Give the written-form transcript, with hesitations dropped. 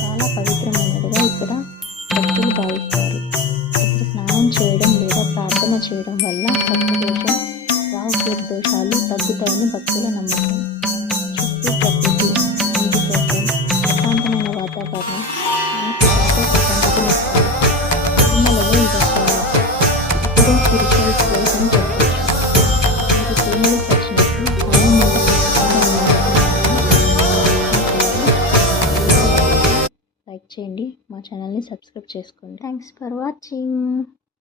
చాలా పవిత్రమైనదిగా ఇక్కడ భక్తులు భావిస్తారు. ఇక్కడ స్నానం చేయడం లేదా ప్రార్థన చేయడం వల్ల సర్పదోషం, రాహుకేతు దోషాలు తగ్గుతాయని భక్తుల నమ్మకం. చుట్టూ ప్రకృతి, నీటి కోసం ప్రశాంతమైన వాతావరణం మనకు ప్రత్యేక సంగతులు తిరుమలలో ఇదొక స్పిరిచువల్ ప్లేస్ అని చెప్పచ్చు. మీకు తిరుమలకి వచ్చినప్పుడు టైం మీద లైక్ చేయండి, మా ఛానల్ని సబ్స్క్రైబ్ చేసుకోండి. Thanks for watching.